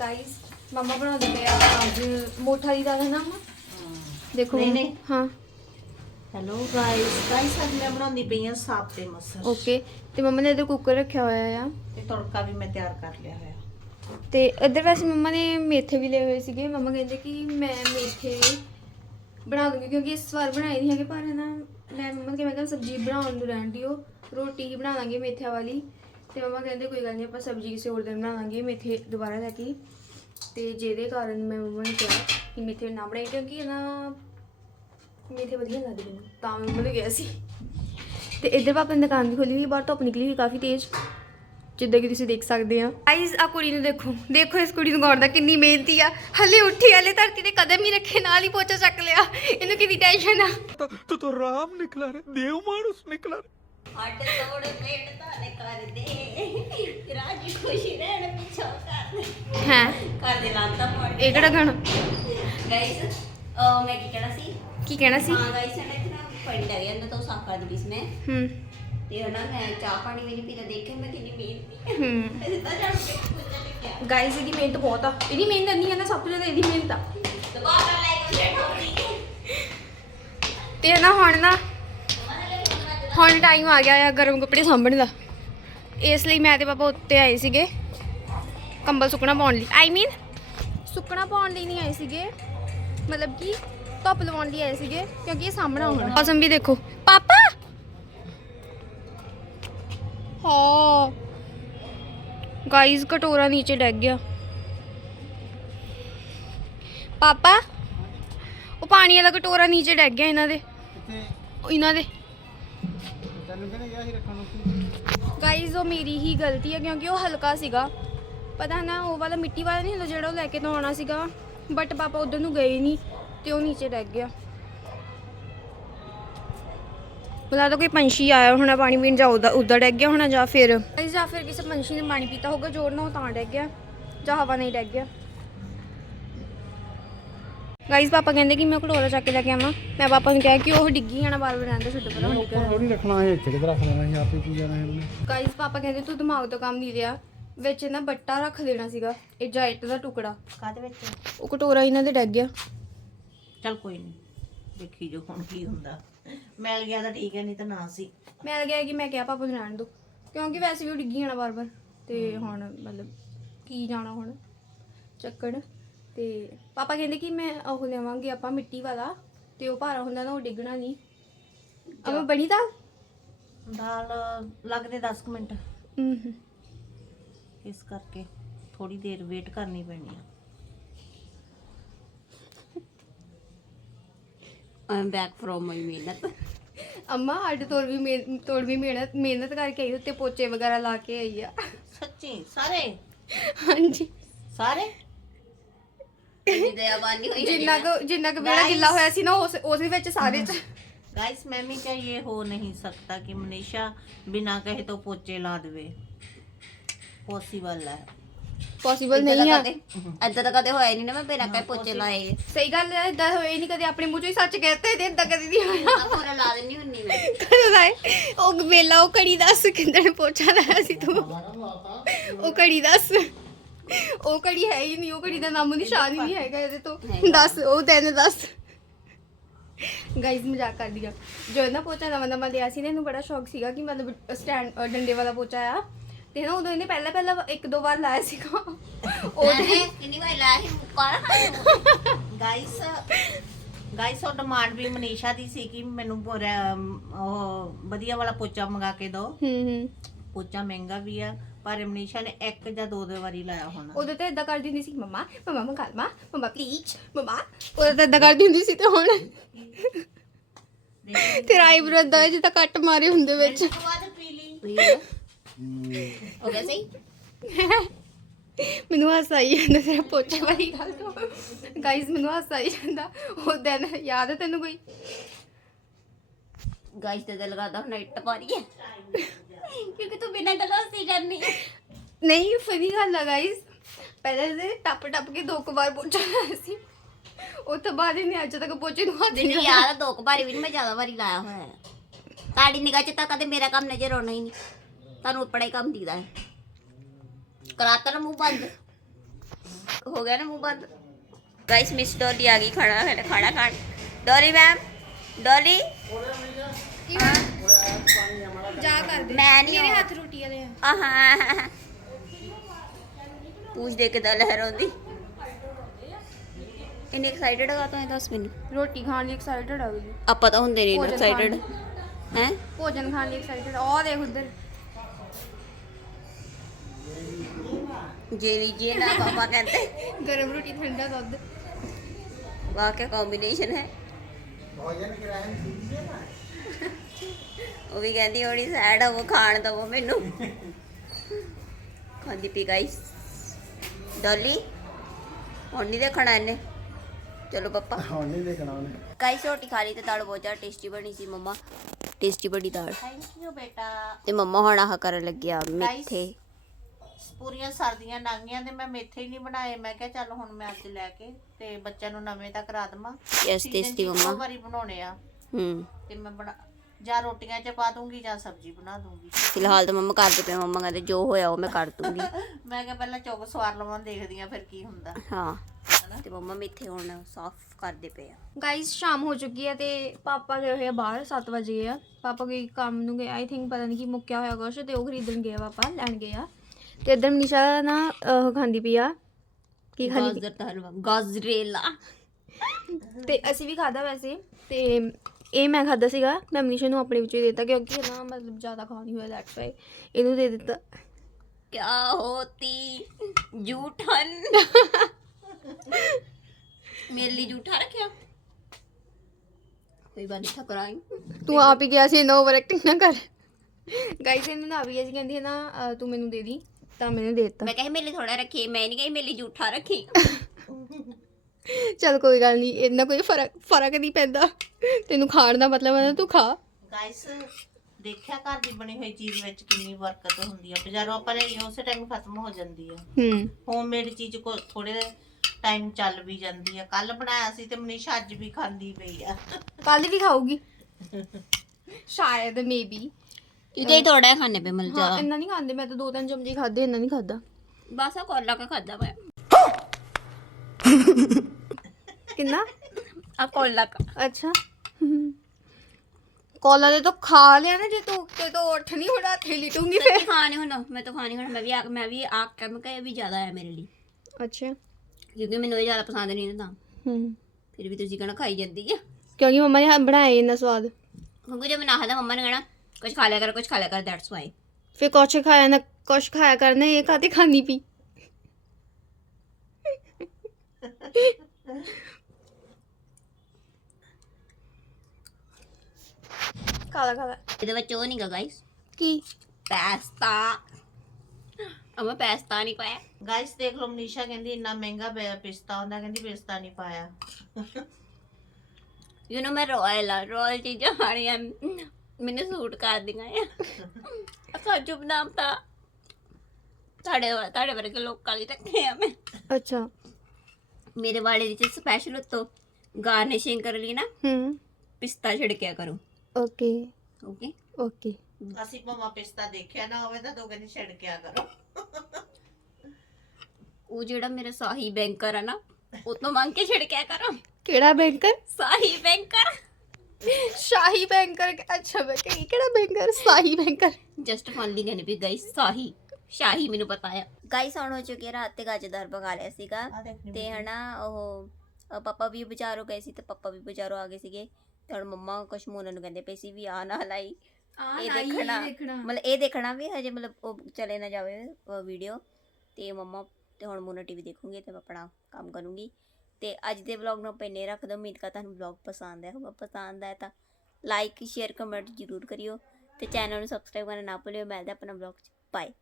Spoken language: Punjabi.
ਗਾਈਸ ਮਮਾ ਬਣਾਉਂਦੇ ਪਏ ਆ ਅੱਜ ਮੋਠਾ ਦੀ ਦਾਲ ਹੈ ਨਾ ਮਮਾ? ਦੇਖੋ ਨਹੀਂ, ਨਹੀਂ। ਹਾਂ। ਹੈਲੋ ਗਾਇਸ ਗਾਇਸ ਅੱਜ ਮੈਂ ਬਣਾਉਂਦੀ ਪਈ ਹਾਂ ਸਾਬ ਤੇ ਮਸਰ। ਓਕੇ ਤੇ ਮਮਾ ਨੇ ਇਧਰ ਕੁੱਕਰ ਰੱਖਿਆ ਹੋਇਆ ਆ। ਤੇ ਤੜਕਾ ਵੀ ਮੈਂ ਤਿਆਰ ਕਰ ਲਿਆ ਹੋਇਆ। ਤੇ ਇੱਧਰ ਵੈਸੇ ਮੰਮਾ ਨੇ ਮੇਥੇ ਵੀ ਲਏ ਹੋਏ ਸੀਗੇ। ਮੰਮਾ ਕਹਿੰਦੇ ਕਿ ਮੈਂ ਮੇਥੇ ਬਣਾ ਦੂੰਗੀ ਕਿਉਂਕਿ ਇਸ ਵਾਰ ਬਣਾਏ ਨਹੀਂ ਹੈਗੇ ਪਰ ਨਾ ਮੈਂ ਮੰਮਾ ਨੂੰ ਕਿਹਾ ਮੈਂ ਕਿਹਾ ਸਬਜ਼ੀ ਬਣਾਉਣ ਨੂੰ ਰਹਿਣ ਦਿਓ। ਰੋਟੀ ਹੀ ਬਣਾ ਲਾਂਗੇ ਮੇਥਿਆਂ ਵਾਲੀ। ਤੇ ਮਮਾ ਕਹਿੰਦੇ ਕੋਈ ਗੱਲ ਨਹੀਂ ਆਪਾਂ ਸਬਜ਼ੀ ਕਿਸੇ ਹੋਰ ਦਿਨ ਬਣਾਵਾਂਗੇ, ਮੇਥੇ ਦੁਬਾਰਾ ਲੈ ਕੇ। ਤੇ ਜਿਹਦੇ ਕਾਰਨ ਮੈਂ ਮਮਾ ਨੂੰ ਕਿਹਾ ਕਿ ਮੇਥੇ ਨਾ ਬਣਾਈ, ਕਿਉਂਕਿ ਨਾ ਮੇਥੇ ਵਧੀਆ ਲੱਗਦੇ। ਨੇ ਤਾਂ ਮੈਂ ਮਮਾ ਗਿਆ ਸੀ। ਤੇ ਇੱਧਰ ਪਾਪਾ ਨੇ ਦੁਕਾਨ ਵੀ ਖੋਲੀ ਹੋਈ, ਬਾਹਰ ਧੁੱਪ ਨਿਕਲੀ ਹੋਈ ਕਾਫੀ ਤੇਜ਼। ਜਿੱਦਾਂ ਕਿ ਤੁਸੀਂ ਦੇਖ ਸਕਦੇ ਆ। ਗਾਈਜ਼ ਆ ਕੁੜੀ ਨੂੰ ਦੇਖੋ। ਦੇਖੋ ਇਸ ਕੁੜੀ ਨੂੰ ਗੌਰ ਦਾ ਕਿੰਨੀ ਮਿਹਨਤੀ ਆ। ਹਲੇ ਉੱਠੀ, ਹਲੇ ਧਰਤੀ ਤੇ ਕਦਮ ਹੀ ਰੱਖੇ, ਨਾਲ ਹੀ ਪੋਚਾ ਚੱਕ ਲਿਆ। ਇਹਨੂੰ ਕਿੰਨੀ ਟੈਨਸ਼ਨ ਆ। ਤੋ ਤੋ ਰਾਮ ਨਿਕਲਾ ਰੇ, ਦੇਵ ਮਾਨੁਸ ਨਿਕਲਾ ਹੱਟ ਤੋੜ ਪੇਟ ਤਾਲੇ ਕਰ ਦੇ। ਰਾਜੀ ਖੁਸ਼ੀ ਰਹਿਣ ਪਿੱਛੋਂ ਕਰ ਹੈ। ਕਰ ਦੇ ਲਾਂਤਾ ਪੜ ਇਹ ਕਿਹੜਾ ਗਾਣਾ ਗਾਇਸ ਮੈਂ ਕੀ ਕਹਿਣਾ ਸੀ? ਕੀ ਕਹਿਣਾ ਸੀ? ਹਾਂ ਗਾਇਸ ਨੇ ਇਤਨਾ ਪਿੰਡ ਹੈ ਇਹਨਾਂ ਤੋਂ ਸਾਫ਼ ਕਰ ਦਿੱਤੀ ਇਸਨੇ ਹੂੰ। ਤੇ ਹਨਾ ਮੈਂ ਚਾਹ ਪਾਣੀ ਵੀ ਨਹੀਂ ਪੀਦਾ ਦੇਖਿਆ ਮੈਂ ਕਿੰਨੀ ਮਿਹਨਤੀ ਹੈ। ਮੈਂ ਸਿੱਧਾ ਝਾੜੂ ਕੇ ਪੁੱਛਿਆ ਤੇ ਕਿਹਾ ਗਾਈਜ਼ ਇਹਦੀ ਮਿਹਨਤ ਬਹੁਤ ਆ। ਇਹਦੀ ਮਿਹਨਤ ਨਹੀਂ ਹੈ ਨਾ ਸਭ ਤੋਂ ਜ਼ਿਆਦਾ ਇਹਦੀ ਮਿਹਨਤ ਆ। ਦੁਬਾਰਾ ਲੈ ਕੇ ਬੈਠੋ ਤੇ ਨਾ ਹੁਣ ਨਾ ਹੁਣ ਟਾਈਮ ਆ ਗਿਆ ਆ ਗਰਮ ਕੱਪੜੇ ਸਾਂਭਣ ਦਾ। ਇਸ ਲਈ ਮੈਂ ਤੇ ਪਾਪਾ ਉੱਤੇ ਆਏ ਸੀਗੇ। ਕੰਬਲ ਸੁੱਕਣਾ ਪਾਉਣ ਲਈ। ਆਈ ਮੀਨ ਸੁੱਕਣਾ ਪਾਉਣ ਲਈ ਨਹੀਂ ਆਏ ਸੀਗੇ। ਮਤਲਬ ਕਿ ਧੁੱਪ ਲਵਾਉਣ ਲਈ ਆਏ ਸੀਗੇ ਕਿਉਂਕਿ ਇਹ ਸਾਹਮਣਾ ਹੁਣ। ਮੌਸਮ ਵੀ ਦੇਖੋ। ਪਾਪਾ! ਹਾਂ। ਗਾਈਜ਼ ਕਟੋਰਾ ਨੀਚੇ ਡਿੱਗ ਗਿਆ। ਪਾਪਾ ਉਹ ਪਾਣੀ ਵਾਲਾ ਕਟੋਰਾ ਨੀਚੇ ਡਿੱਗ ਗਿਆ ਇਹਨਾਂ ਦੇ। ਇਹਨਾਂ ਦੇ। ਗਾਈਜ਼ ਉਹ ਮੇਰੀ ਹੀ ਗਲਤੀ ਹੈ ਕਿਉਂਕਿ ਉਹ ਹਲਕਾ ਸੀਗਾ। ਪਤਾ ਨਾ ਉਹ ਵਾਲਾ ਮਿੱਟੀ ਵਾਲਾ ਨਹੀਂ ਹੁੰਦਾ ਜਿਹੜਾ ਉਹ ਲੈ ਕੇ ਤਾਂ ਆਉਣਾ ਸੀਗਾ। ਬਟ ਪਾਪਾ ਉਧਰ ਨੂੰ ਗਏ ਨਹੀਂ ਤੇ ਉਹ ਨੀਚੇ ਡਿੱਗ ਗਿਆ। ਬਲਾ ਤਾਂ ਕੋਈ ਪੰਛੀ ਆਇਆ ਹੋਣਾ ਪਾਣੀ ਪੀਣ ਜਾ ਉਧਰ ਉਧਰ ਡਿੱਗ ਗਿਆ ਹੋਣਾ ਜਾਂ ਫਿਰ ਜਾਂ ਫਿਰ ਕਿਸੇ ਪੰਛੀ ਨੇ ਪਾਣੀ ਪੀਤਾ ਹੋਗਾ ਜੋਰ ਨਾਲ ਉਹ ਤਾਂ ਡਿੱਗ ਗਿਆ ਜਾਂ ਹਵਾ ਨਹੀਂ ਡਿੱਗ ਗਿਆ। ਗਾਈਸ ਪਾਪਾ ਕਹਿੰਦੇ ਕਿ ਮੈਂ ਕਟੋਰਾ ਚੱਕ ਕੇ ਲੈ ਕੇ ਆਵਾਂ। ਮੈਂ ਪਾਪਾ ਨੂੰ ਕਿਹਾ ਕਿ ਉਹ ਡਿੱਗੀ ਜਾਣਾ ਬਾਲ ਰਹਿੰਦਾ ਛੱਡ ਪਰ ਹੁਣ ਥੋੜੀ ਰੱਖਣਾ ਹੈ ਇੱਥੇ ਕਿਧਰ ਰੱਖ ਹੈ ਆਪੇ ਕੀ ਜਾਣਾ ਹੈ ਗਾਈਸ ਪਾਪਾ ਕਹਿੰਦੇ ਤੂੰ ਦਿਮਾਗ ਤੋਂ ਕੰਮ ਨਹੀਂ ਲਿਆ ਵਿੱਚ ਨਾ ਬੱਟਾ ਰੱਖ ਦੇਣਾ ਸੀਗਾ ਇਹ ਜਾਇਟ ਦਾ ਟੁਕੜਾ। ਕਾਦੇ ਵਿੱਚ? ਉਹ ਕਟੋਰਾ ਇਹਨਾਂ ਦੇ ਡੱਗ ਗਿਆ। ਚਲ ਕੋਈ ਨਹੀਂ ਦੇਖੀ ਜੋ ਹੁਣ ਕੀ ਹੁੰਦਾ। ਮਿਲ ਗਿਆ ਤਾਂ ਠੀਕ ਹੈ ਨਹੀਂ ਤਾਂ ਨਾ ਸੀ। ਮਿਲ ਗਿਆ ਕਿ ਮੈਂ ਕਿਹਾ ਪਾਪਾ ਨੂੰ ਰਹਿਣ ਦੋ। ਕਿਉਂਕਿ ਵੈਸੇ ਵੀ ਉਹ ਡਿੱਗੀ ਜਾਣਾ ਬਾਰ-ਬਾਰ। ਤੇ ਹੁਣ ਮਤਲਬ ਕੀ ਜਾਣਾ ਹੁਣ? ਚੱਕੜ ਤੇ ਪਾਪਾ ਕਹਿੰਦੇ ਕਿ ਮੈਂ ਉਹ ਲਿਆਵਾਂਗੇ ਆਪਾਂ ਮਿੱਟੀ ਵਾਲਾ ਤੇ ਉਹ ਭਾਰਾ ਹੁੰਦਾ ਨਾ ਉਹ ਡਿੱਗਣਾ ਨਹੀਂ। ਅਮਾ ਬਣੀ ਦਾਲ? ਦਾਲ ਲੱਗਦੇ 10 ਕੁ ਮਿੰਟ। ਹੂੰ ਇਸ ਕਰਕੇ ਥੋੜੀ ਦੇਰ ਵੇਟ ਕਰਨੀ ਪੈਣੀ ਆ। ਆਮ ਬੈਕ ਫਰੋਮ ਮਾਈ ਮਿਹਨਤ। ਅੰਮਾ ਸਾਡੇ ਤੋੜ ਵੀ ਮਿਹਨ- ਤੋੜ ਵੀ ਮਿਹਨਤ ਮਿਹਨਤ ਕਰਕੇ ਆਈ ਉੱਤੇ ਪੋਚੇ ਵਗੈਰਾ ਲਾ ਕੇ ਆਈ ਆ। ਸੱਚੀ ਸਾਰੇ? ਹਾਂਜੀ। ਸਾਰੇ? ਇੰਨੀ ਦਇਆਬਾਨੀ ਹੋਈ ਜਿੰਨਾ ਕੁ ਜਿੰਨਾ ਕੁ ਮੇਰਾ ਗਿੱਲਾ ਹੋਇਆ ਸੀ ਨਾ ਉਸ ਉਹਦੇ ਵਿੱਚ ਸਾਰੇ ਚ गाइस मैं भी क्या ये हो नहीं सकता कि मनीषा बिना कहे तो पोचे ला देवे पॉसिबल है ਪੋਸੀਬਲ ਨਹੀਂ ਆ ਏਦਾਂ ਤਾਂ ਕਦੇ ਹੋਇਆ ਨਹੀਂ ਨਾ ਮੈਂ ਬਿਨਾ ਕਹੇ ਪੋਚੇ ਲਾਏ ਸਹੀ ਗੱਲ ਹੈ ਇਦਾਂ ਹੋਏ ਨਹੀਂ ਕਦੇ ਆਪਣੇ ਮੂੰਹ ਚੋਂ ਹੀ ਸੱਚ ਕਹਤੇ ਤੇ ਇਦਾਂ ਕਦੀ ਨਹੀਂ ਹੋਇਆ ਪੂਰਾ ਲਾ ਦਿੰਨੀ ਹੁੰਨੀ ਮੈਂ ਕਦੋਂ ਦਾ ਹੈ? ਉਹ ਵੇਲਾ ਉਹ ਕੜੀ ਦੱਸ ਕਿੰਦਣ ਪੋਚਾ ਲਾਇਆ ਸੀ ਤੂੰ ਉਹ ਕੜੀ ਦੱਸ ਉਹ ਕੜੀ ਹੈ ਹੀ ਨਹੀਂ ਉਹ ਕੜੀ ਦਾ ਨਾਮੋ ਨਿਸ਼ਾਨ ਹੀ ਨਹੀਂ ਹੈਗਾ ਇਹਦੇ ਤੋਂ। ਦੱਸ ਉਹ ਤੈਨੂੰ ਦੱਸ। ਗਾਈਜ਼ ਮਜ਼ਾਕ ਕਰ ਦਿਆ ਜੋ ਨਾ ਪੋਚਾ ਨਵਾਂ ਨਵਾਂ ਲਿਆ ਸੀ ਨਾ ਇਹਨੂੰ ਬੜਾ ਸ਼ੌਕ ਸੀਗਾ ਕਿ ਮਤਲਬ ਸਟੈਂਡ ਡੰਡੇ ਵਾਲਾ ਪੋਚਾ ਆ। ਤੇ ਨਾ ਉਦੋਂ ਇਹਨੇ ਪਹਿਲਾਂ ਪਹਿਲਾਂ ਇੱਕ ਦੋ ਵਾਰ ਲਾਇਆ ਸੀਗਾ। ਉਹ ਤੇ ਕਿੰਨੀ ਵਾਰ ਲਾਇਆ ਸੀ ਕਰ ਗਾਇਸ ਗਾਇਸ ਉਹ ਡਿਮਾਂਡ ਵੀ ਮਨੀਸ਼ਾ ਦੀ ਸੀ ਕਿ ਮੈਨੂੰ ਉਹ ਵਧੀਆ ਵਾਲਾ ਪੋਚਾ ਮੰਗਾ ਕੇ ਦਿਓ। ਹੂੰ ਹੂੰ। ਪੋਚਾ ਮਹਿੰਗਾ ਵੀ ਆ ਪਰ ਮਨੀਸ਼ਾ ਨੇ ਇੱਕ ਜਾਂ ਦੋ ਦੋ ਵਾਰੀ ਲਾਇਆ ਹੋਣਾ। ਉਦੋਂ ਤਾਂ ਇਦਾਂ ਕਰਦੀ ਹੁੰਦੀ ਸੀ ਮਮਾ ਮਮਾ ਮੰਗਾ ਲਮਾ ਮਮਾ ਪਲੀਜ਼ ਮਮਾ ਉਦੋਂ ਤਾਂ ਇਦਾਂ ਕਰਦੀ ਹੁੰਦੀ ਸੀ ਤੇ ਹੁਣ ਤੇਰਾ ਆਈਬ੍ਰੋ ਦਾ ਜਿੱਦਾਂ ਕੱਟ ਮਾਰੇ ਹੁੰਦੇ ਵਿੱਚ। ਬਾਅਦ ਪੀਲੀ। ਹੋ ਗਿਆ ਸਹੀ? ਮੈਨੂੰ ਹਾਸਾ ਆਈ ਜਾਂਦਾ ਤੇਰਾ ਪੋਚੇ ਵਾਲੀ ਗੱਲ ਤੋਂ। ਗਾਈਜ਼ ਮੈਨੂੰ ਹਾਸਾ ਆਈ ਜਾਂਦਾ। ਉਹ ਦਿਨ ਯਾਦ ਹੈ ਤੈਨੂੰ ਕੋਈ? ਗਾਇਸ ਤੇ ਦਿਲ ਕਰਦਾ ਹੁਣ ਇੱਟ ਪਾ ਰਹੀ ਹੈ ਕਿਉਂਕਿ ਤੂੰ ਬਿਨਾਂ ਗੱਲਾਂ ਹੱਸੀ ਜਾਂਦੀ। ਹੈ ਨਹੀਂ ਫਨੀ ਗੱਲ ਆ ਗਾਈਜ਼ ਪਹਿਲੇ ਤੇ ਟੱਪ ਟੱਪ ਕੇ ਦੋ ਕੁ ਵਾਰ ਪੋਚਾ ਲਾਇਆ ਸੀ। ਉਹ ਤੋਂ ਬਾਅਦ ਇਹਨੇ ਅੱਜ ਤੱਕ ਪੋਚੇ ਨੂੰ ਹੱਥ ਨਹੀਂ ਲਾਇਆ ਆ ਦੋ ਕੁ ਵਾਰੀ ਵੀ ਨੀ, ਮੈਂ ਜ਼ਿਆਦਾ ਵਾਰੀ ਲਾਇਆ ਹੋਇਆ ਹੈ। ਤੁਹਾਡੀ ਨਿਗਾਹ 'ਚ ਤਾਂ ਕਦੇ ਮੇਰਾ ਕੰਮ ਨਜ਼ਰ ਆਉਣਾ ਹੀ ਨਹੀਂ। ਤੁਹਾਨੂੰ ਆਪਣਾ ਹੀ ਕੰਮ ਦਿਖਦਾ ਹੈ। ਕਰਾਤਾ ਨਾ ਮੂੰਹ ਬੰਦ। ਹੋ ਗਿਆ ਨਾ ਮੂੰਹ ਬੰਦ। ਗਾਇਸ ਮਿਸ ਡੋਲੀ ਆ ਗਈ ਖਾਣਾ ਖਾਣਾ ਖਾਣਾ ਖਾਣ ਡੋਲੀ ਮੈਮ ਡੋਲੀ? ਜਾ ਕਰ ਦੇ ਮੈਂ ਨਹੀਂ ਮੇਰੇ ਹੱਥ ਰੋਟੀ ਵਾਲੇ ਆ। ਆਹਾਂ। ਪੂਛ ਦੇ ਕਿਦਾਂ ਲਹਿਰਾਉਂਦੀ ਇੰਨੀ ਐਕਸਾਈਟਡ ਆ ਤੂੰ ਇਹ ਦੱਸ ਮੈਨੂੰ। ਰੋਟੀ ਖਾਣ ਲਈ ਐਕਸਾਈਟਡ ਆ ਗਈ ਆਪਾਂ ਤਾਂ ਹੁੰਦੇ ਨਹੀਂ ਭੋਜਨ ਖਾਣ ਐਕਸਾਈਟਡ ਹੈ? ਭੋਜਨ ਖਾਣ ਲਈ ਐਕਸਾਈਟਡ ਆ ਦੇਖ ਉਧਰ। ਜੇ ਲੀਜੀਏ ਨਾ ਪਾਪਾ ਕਹਿੰਦੇ। ਗਰਮ ਰੋਟੀ ਠੰਡਾ ਦੁੱਧ। ਵਾਕਿਆ ਕੰਬੀਨੇਸ਼ਨ ਹੈ। ਭੋਜਨ ਕਰਾਇਆ ਸੀ ਨਾ। ਉਹ ਵੀ ਕਹਿੰਦੀ ਹੋਣੀ ਸੈਡ ਆ ਉਹ ਖਾਣ ਦਵੋ ਮੈਨੂੰ। ਖਾਂਦੀ ਪੀ ਗਾਈਸ ਡੋਲੀ ਹੁਣ ਨਹੀਂ ਦੇਖਣਾ ਇਹਨੇ। ਚਲੋ ਪਪਾ। ਹੁਣ ਨਹੀਂ ਦੇਖਣਾ ਉਹਨੇ। ਗਾਈਸ ਰੋਟੀ ਖਾ ਲਈ ਤੇ ਦਾਲ ਬਹੁਤ ਜ਼ਿਆਦਾ ਟੇਸਟੀ ਬਣੀ ਸੀ ਮੰਮਾ। ਟੇਸਟੀ ਬੜੀ ਦਾਲ। ਥੈਂਕ ਯੂ ਬੇਟਾ। ਤੇ ਮੰਮਾ ਹੁਣ ਆਹ ਕਰਨ ਲੱਗਿਆ ਮਿੱਠੇ ਪੂਰੀਆਂ ਸਰਦੀਆਂ ਲੰਘੀਆਂ ਤੇ ਮੈਂ ਮੇਥੇ ਹੀ ਨਹੀਂ ਬਣਾਏ। ਮੈਂ ਕਿਹਾ ਚੱਲ ਹੁਣ ਮੈਂ ਅੱਜ ਲੈ ਕੇ ਤੇ ਬੱਚਿਆਂ ਨੂੰ ਨਵੇਂ ਤਾਂ ਕਰਾ ਦਵਾਂ। ਯੈਸ ਟੇਸਟੀ ਮੰਮਾ। ਵਾਰੀ ਬਣਾਉਣੇ ਆ। ਹੂੰ। ਤੇ ਮੈਂ ਬਣਾ ਜਾਂ ਰੋਟੀਆਂ 'ਚ ਪਾ ਦੂੰਗੀ ਜਾਂ ਸਬਜ਼ੀ ਬਣਾ ਦੂੰਗੀ। ਫਿਲਹਾਲ ਤਾਂ ਮੰਮਾ ਕਰਦੇ ਪਏ ਮੰਮਾ ਕਹਿੰਦੇ ਜੋ ਹੋਇਆ ਉਹ ਮੈਂ ਕਰ ਦੂੰਗੀ। ਮੈਂ ਕਿਹਾ ਪਹਿਲਾਂ ਚੁੱਕ ਸਵਾਰ ਲਵਾਂ ਦੇਖਦੀ ਆ ਫਿਰ ਕੀ ਹੁੰਦਾ। ਹਾਂ। ਤੇ ਮੰਮਾ ਮਿੱਠੇ ਹੁਣ ਸਾਫ਼ ਕਰਦੇ ਪਏ ਆ। ਗਾਈਸ ਸ਼ਾਮ ਹੋ ਚੁੱਕੀ ਹੈ ਤੇ ਪਾਪਾ ਗਏ ਹੋਏ ਆ ਬਾਹਰ 7 ਵਜੇ ਆ। ਪਾਪਾ ਕੋਈ ਕੰਮ ਨੂੰ ਗਏ ਆਈ ਥਿੰਕ ਪਤਾ ਨਹੀਂ ਕੀ ਮੁੱਕਿਆ ਹੋਇਆ ਕੁਛ ਤੇ ਉਹ ਖਰੀਦਣ ਗਏ ਆ ਪਾਪਾ ਲੈਣ ਗਏ ਆ। ਤੇ ਇਧਰ ਮਨੀਸ਼ਾ ਨਾ ਉਹ ਖਾਂਦੀ ਪਈ ਆ। ਕੀ ਖਾਂਦੀ ਗਾਜਰ ਦਾ ਹਲਵਾ ਗਾਜਰੇਲਾ। ਤੇ ਅਸੀਂ ਵੀ ਖਾਦਾ ਵੈਸੇ। ਤੇ ਇਹ ਮੈਂ ਖਾਦਾ ਸੀਗਾ ਮੈਂ ਮਨੀਸ਼ਾ ਨੂੰ ਆਪਣੇ ਵਿੱਚੋਂ ਹੀ ਦਿੱਤਾ ਕਿਉਂਕਿ ਨਾ ਮਤਲਬ ਜ਼ਿਆਦਾ ਖਾ ਹੋਇਆ ਦੈਟਸ ਵਾਈ ਇਹਨੂੰ ਦੇ ਦਿੱਤਾ। ਕਿਆ ਹੋਤੀ? ਜੂਠਨ। ਮੇਰੇ ਜੂਠਾ ਰੱਖਿਆ? ਕੋਈ ਬਾਤ ਨਹੀਂ ਕਰਾਈ ਤੂੰ ਆਪ ਹੀ ਗਿਆ ਸੀ ਨਾ ਓਵਰ ਐਕਟਿੰਗ ਨਾ ਕਰ। ਗਾਈਸ ਇਹਨੂੰ ਨਾ ਵੀ ਜੀ ਕਹਿੰਦੀ ਹੈ ਨਾ ਤੂੰ ਮੈਨੂੰ ਦੇ ਦੀ ਤਾਂ ਮੈਨੂੰ ਦੇ ਦਿੱਤਾ। ਮੈਂ ਕਹੇ ਮੇਰੇ ਥੋੜਾ ਰੱਖੀ ਮੈਂ ਨਹੀਂ ਕਹੀ ਮੇਰੇ ਜੂਠਾ ਰੱਖੀ। ਚਲ ਕੋਈ ਗੱਲ ਨਹੀਂ ਇੰਨਾ ਕੋਈ ਫ਼ਰਕ ਫ਼ਰਕ ਨਹੀਂ ਪੈਂਦਾ। ਤੈਨੂੰ ਖਾਣ ਦਾ ਮਤਲਬ ਹੈ ਤੂੰ ਖਾ। ਗਾਇਸ ਦੇਖਿਆ ਘਰ ਦੀ ਬਣੀ ਹੋਈ ਚੀਜ਼ ਵਿੱਚ ਕਿੰਨੀ ਬਰਕਤ ਹੁੰਦੀ ਆ। ਬਾਜ਼ਾਰੋਂ ਆਪਾਂ ਲਈ ਉਸੇ ਟਾਈਮ ਖਤਮ ਹੋ ਜਾਂਦੀ ਆ। ਹੂੰ। ਹੋਮਮੇਡ ਚੀਜ਼ ਕੋ ਥੋੜੇ ਟਾਈਮ ਚੱਲ ਵੀ ਜਾਂਦੀ ਆ। ਕੱਲ ਬਣਾਇਆ ਸੀ ਤੇ ਮਨੀਸ਼ ਅੱਜ ਵੀ ਖਾਂਦੀ ਪਈ ਆ। ਕੱਲ ਵੀ ਖਾਊਗੀ। ਸ਼ਾਇਦ ਮੇਬੀ ਇਹਦੇ ਥੋੜਾ ਖਾਣੇ ਪੇ ਮਿਲ ਜਾ ਹਾਂ ਇੰਨਾ ਨਹੀਂ ਖਾਂਦੇ ਮੈਂ ਤਾਂ ਦੋ ਤਿੰਨ ਚਮਚੇ ਖਾਦੇ ਇੰਨਾ ਨਹੀਂ ਖਾਦਾ ਬਸ ਆ ਕੋਲਾ ਕਾ ਖਾਦਾ ਮੈਂ ਕਿੰਨਾ? ਆ ਕੋਲਾ ਕਾ। ਅੱਛਾ। ਕੋਲਾ ਦੇ ਤਾਂ ਖਾ ਲਿਆ ਨਾ ਜੇ ਤੂੰ ਤੇ ਤੋ ਉੱਠ ਨਹੀਂ ਹੋਣਾ ਥੇਲੀ ਟੂੰਗੀ ਫੇਰ। ਖਾਣੇ ਹੁਣ ਮੈਂ ਤਾਂ ਖਾਣੇ ਹੁਣ ਮੈਂ ਵੀ ਮੈਂ ਵੀ ਆ ਕੰਮ ਕਾ ਵੀ ਜ਼ਿਆਦਾ ਹੈ ਮੇਰੇ ਲਈ। ਅੱਛਾ। ਕਿਉਂਕਿ ਮੈਨੂੰ ਇਹ ਜ਼ਿਆਦਾ ਪਸੰਦ ਨਹੀਂ ਨਾ ਫਿਰ ਵੀ ਤੁਸੀਂ ਕਹਣਾ ਖਾਈ ਜਾਂਦੀ ਆ? ਕਿਉਂਕਿ ਮੰਮਾ ਨੇ ਬਣਾਏ ਇੰਨਾ ਸਵਾਦ। ਕਿਉਂਕਿ ਜੇ ਮੈਂ ਨਾ ਖਾਦਾ ਮੰਮਾ ਨੇ ਕਹਣਾ ਕੁਝ ਖਾ ਲਿਆ ਕਰ ਕੁਝ ਖਾ ਲਿਆ ਕਰ ਦੈਟਸ ਵਾਈ ਫਿਰ ਕੁਝ ਖਾਇਆ ਨਾ ਕੁਝ ਖਾਇਆ ਕਰਨਾ ਇਹ ਕਾਤੇ ਖਾਣੀ ਪੀ ਕਾਲਾ ਕਾਲਾ ਇਹਦੇ ਵਿੱਚ ਉਹ ਨਹੀਂਗਾ ਗਾਇਸ ਕੀ ਪਾਸਤਾ ਅਮਾ ਪਾਸਤਾ ਨਹੀਂ ਪਾਇਆ ਗਾਇਸ ਦੇਖ ਲਓ ਮਨੀਸ਼ਾ ਕਹਿੰਦੀ ਇੰਨਾ ਮਹਿੰਗਾ ਪਿਆ ਪਿਸਤਾ ਹੁੰਦਾ ਕਹਿੰਦੀ ਪਿਸਤਾ ਨਹੀਂ ਪਾਇਆ ਯੂ نو ਮੈਂ ਰਾਇਲ ਆ ਰਾਇਲ ਚੀਜ਼ਾਂ ਖਾਣੀਆਂ ਮੈਨੂੰ ਸੂਟ ਕਰਦੀਆਂ ਆ ਕਾਜੂ ਬਦਾਮ ਤਾਂ ਤੁਹਾਡੇ ਤੁਹਾਡੇ ਵਰਗੇ ਲੋਕਾਂ ਲਈ ਰੱਖੇ ਆ ਮੈਂ ਅੱਛਾ ਮੇਰੇ ਵਾਲੇ ਵਿੱਚ ਸਪੈਸ਼ਲ ਉਤੋਂ ਗਾਰਨਿਸ਼ਿੰਗ ਕਰ ਲਈ ਨਾ ਹੂੰ ਪਿਸਤਾ ਛਿੜਕਿਆ ਕਰੋ ਓਕੇ ਓਕੇ ਓਕੇ ਅਸੀਂ ਭਾਵੇਂ ਪਿਸਤਾ ਦੇਖਿਆ ਨਾ ਹੋਵੇ ਤਾਂ ਤੂੰ ਕਹਿੰਦੀ ਛਿੜਕਿਆ ਕਰੋ। ਉਹ ਜਿਹੜਾ ਮੇਰਾ ਸਾਹੀ ਬੈਂਕਰ ਆ ਨਾ ਉਹ ਤੋਂ ਮੰਗ ਕੇ ਛਿੜਕਿਆ ਕਰੋ। ਕਿਹੜਾ banker? Shahi banker. Shahi banker ਅੱਛਾ ਮੈਂ ਕਿਹਾ ਕਿਹੜਾ banker? Shahi banker. Just funnily ਕਹਿੰਦੇ ਵੀ ਗਾਇਸ ਸਾਹੀ। ਸ਼ਾਹੀ ਮੈਨੂੰ ਪਤਾ ਆ। ਗਾਇਸ ਆਉਣ ਹੋ ਚੁੱਕੀ ਹੈ ਰਾਤ ਤੇ ਗਾਜਰਦਾਰ ਪਕਾ ਲਿਆ ਸੀਗਾ ਤੇ ਹਨਾ ਉਹ ਅ, ਪਾਪਾ ਵੀ ਬਾਜ਼ਾਰੋਂ ਗਏ ਸੀ ਤੇ ਪਾਪਾ ਵੀ ਬਾਜ਼ਾਰੋਂ ਆ ਗਏ ਸੀਗੇ। ਤੇ ਹੁਣ ਮੰਮਾ ਕੁਛ ਮੋਨਾ ਨੂੰ ਕਹਿੰਦੇ ਪਏ ਸੀ ਵੀ ਆ ਨਾ ਹਲਾਈ ਇਹ ਦੇਖਣਾ। ਮਤਲਬ ਇਹ ਦੇਖਣਾ ਵੀ ਹਜੇ ਮਤਲਬ ਉਹ ਚਲੇ ਨਾ ਜਾਵੇ ਵੀਡੀਓ। ਤੇ ਮੰਮਾ ਤੇ ਹੁਣ ਮੋਨਾ ਟੀਵੀ ਦੇਖੂਗੀ ਤੇ ਮੈਂ ਆਪਣਾ ਕੰਮ ਕਰੂੰਗੀ। ਤੇ ਅੱਜ ਦੇ ਵਲੌਗ ਨੂੰ ਆਪਾਂ ਇੰਨੇ ਰੱਖ ਦੋ ਉਮੀਦ ਕਰਦਾ ਤੁਹਾਨੂੰ ਵਲੌਗ ਪਸੰਦ ਆਇਆ ਹੋਊਗਾ। ਪਸੰਦ ਆਇਆ ਤਾਂ ਲਾਈਕ ਸ਼ੇਅਰ ਕਮੈਂਟ ਜ਼ਰੂਰ ਕਰਿਓ। ਤੇ ਚੈਨਲ ਨੂੰ ਸਬਸਕ੍ਰਾਈਬ ਕਰਨਾ ਨਾ ਭੁੱਲਿਓ। ਮਿਲਦੇ ਆਪਾਂ ਆਪਣਾ ਵਲੌਗ ਚ ਬਾਏ